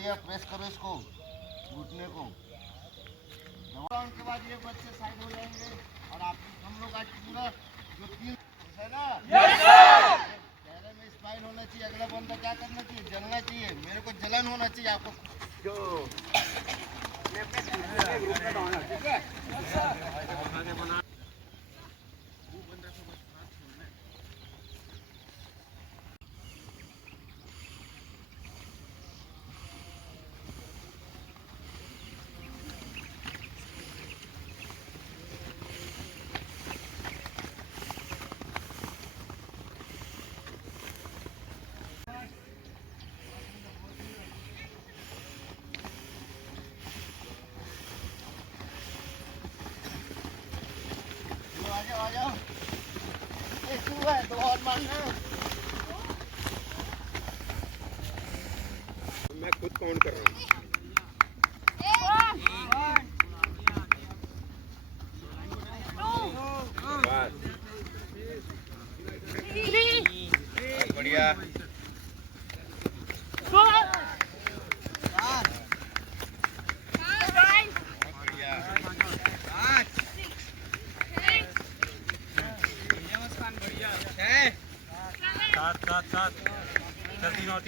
बढ़िया प्रेस करो इसको, घुटने को। राउंड के बाद ये बच्चे साइड हो जाएंगे और आप हम लोग आज पूरा जो तीन है ना, चेहरे में स्माइल होना चाहिए। अगला बंदा क्या करना चाहिए? जलना चाहिए। मेरे को जलन होना चाहिए आपको जो आ जाओ। एक है तो और मारना। मैं खुद काउंट कर रहा हूँ। बढ़िया। सात चल तीन और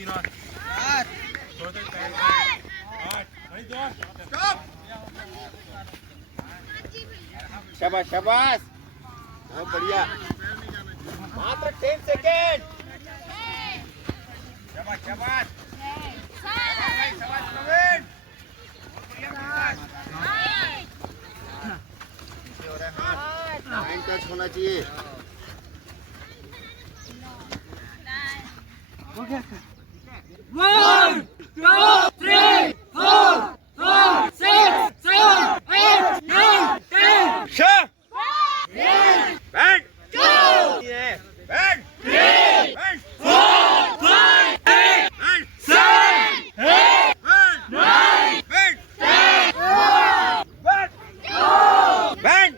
शाबाश शाबाश, बहुत बढ़िया। मात्र 10 सेकेंड। शाबाश शाबाश शाबाश प्रवीण। लाइन टच होना चाहिए। One, two, three, four, five, six, seven, 8, 9, 10. Band. 2, Band. 3, 4, 5, 6, 7, 8, 9, Band. 10. Band.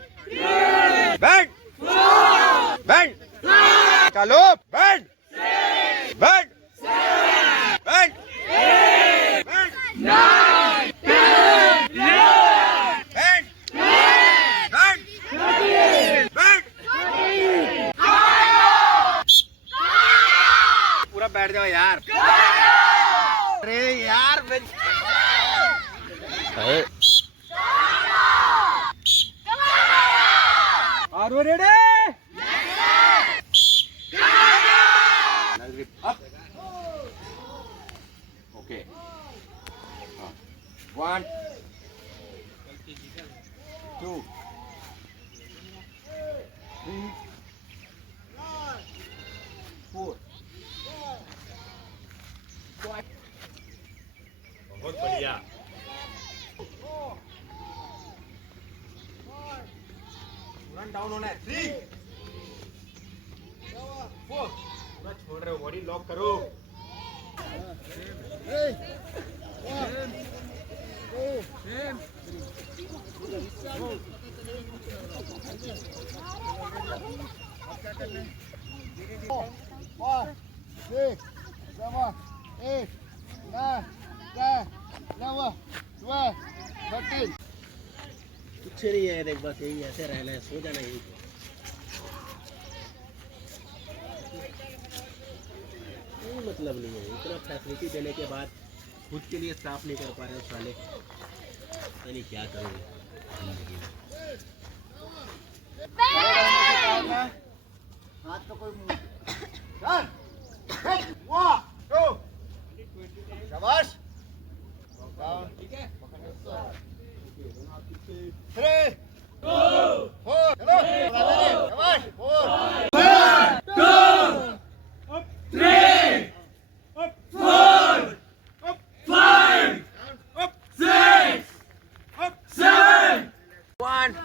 Band. Band. चलो band. Band. Band. 9, 10, 11, पूरा बैठ जाओ यार। अरे यार Are you ready? Up. Okay. 1, 2, 3, 4. बहुत बढ़िया। रन डाउन होना है। 3, 4. पूरा छोड़ रहे हो, बॉडी लॉक करो। कुछ नहीं है, देख बस यही ऐसे रहना है, सो जाना यही। कोई मतलब नहीं है, इतना फैसिलिटी देने के बाद खुद के लिए साफ नहीं कर पा रहे साले। पता नहीं क्या करेंगे जिंदगी में। हाथ तो कोई शाबाश। ठीक है। 3, 2, 4 चलो शाबाश। 4 1,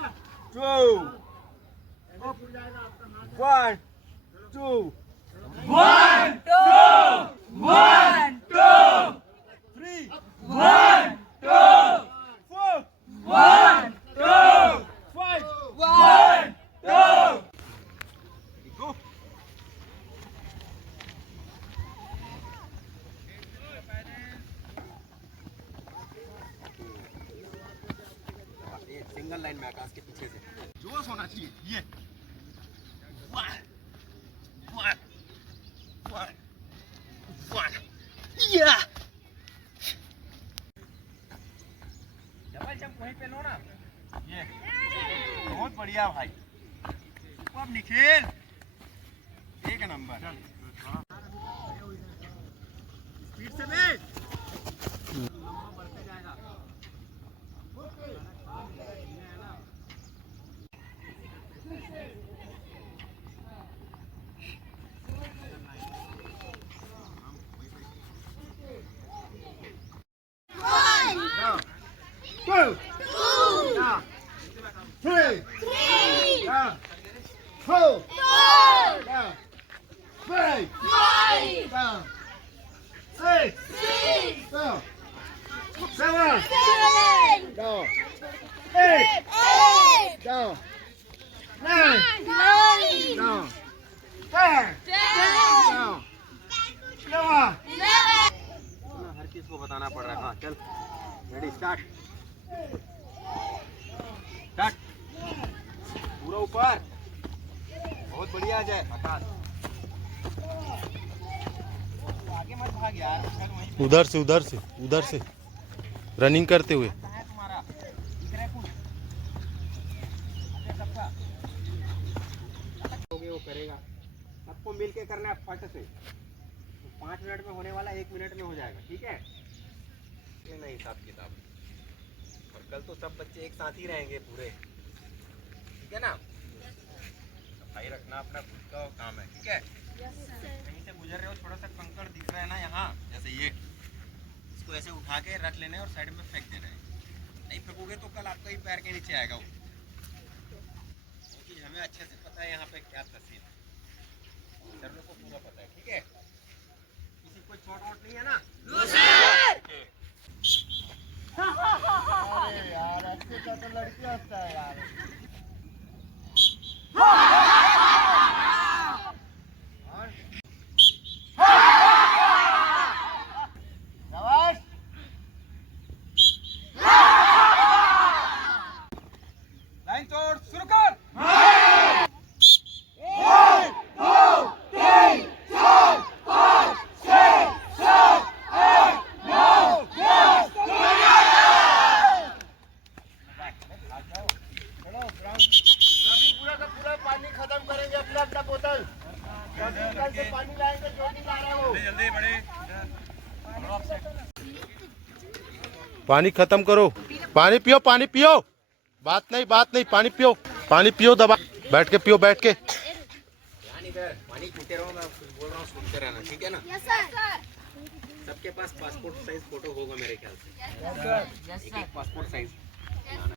2 1, 2, 1, 2, 3 1, 2, 4 1, 2, 5 1, 2. Go. सिंगल लाइन में आकाश के पीछे से जोश होना चाहिए ये वाह वाह वाह वाह या डबल जंप वहीं पे लो ना। ये बहुत बढ़िया भाई अब निखिल एक नंबर स्पीड से ले Two. Yeah. Three. Yeah. Four. Yeah. Five. Yeah. Six. Yeah. Seven. Yeah. Eight. Yeah. Nine. Yeah. 10. Yeah. 11. हर चीज को बताना पड़ रहा है। हाँ चल रेडी स्टार्ट स्टार्ट पूरा ऊपर बहुत बढ़िया आ जाए आकाश आगे मत भाग यार चल वहीं उधर से रनिंग करते हुए है तुम्हारा इधर है कुछ अरे सबका वो करेगा सबको मिलके करना है फट से 5 मिनट में होने वाला 1 मिनट में हो जाएगा ठीक है ये नहीं हिसाब किताब और कल तो सब बच्चे एक साथ ही रहेंगे पूरे ठीक है ना सफाई रखना अपना खुद का काम है ठीक है कहीं से गुजर रहे हो थोड़ा सा कंकड़ दिख रहा है ना यहाँ जैसे ये इसको ऐसे उठा के रख लेना है और साइड में फेंक देना है नहीं फेंकोगे तो कल आपका ही पैर के नीचे आएगा वो क्योंकि हमें अच्छे से पता है यहाँ पे क्या तस्वीर है सर लोग को पूरा पता है ठीक है किसी कोई चोट वोट नहीं है ना अरे यार ऐसे का तो लड़की हंसता है यार शाबाश लाइन तोड़ शुरू कर अभी पूरा का पूरा पानी खत्म करेंगे अपना अपना बोतल कल से पानी लाएंगे जो नहीं ला रहा हो जल्दी बड़े पानी खत्म करो पानी पियो बात नहीं पानी पियो दबा बैठ के बैठ के इधर पानी पीते रहो मैं बोल रहा हूँ सुनते रहना ठीक है ना सबके पास पासपोर्ट साइज फोटो होगा मेरे ख्याल से एक पासपोर्ट साइज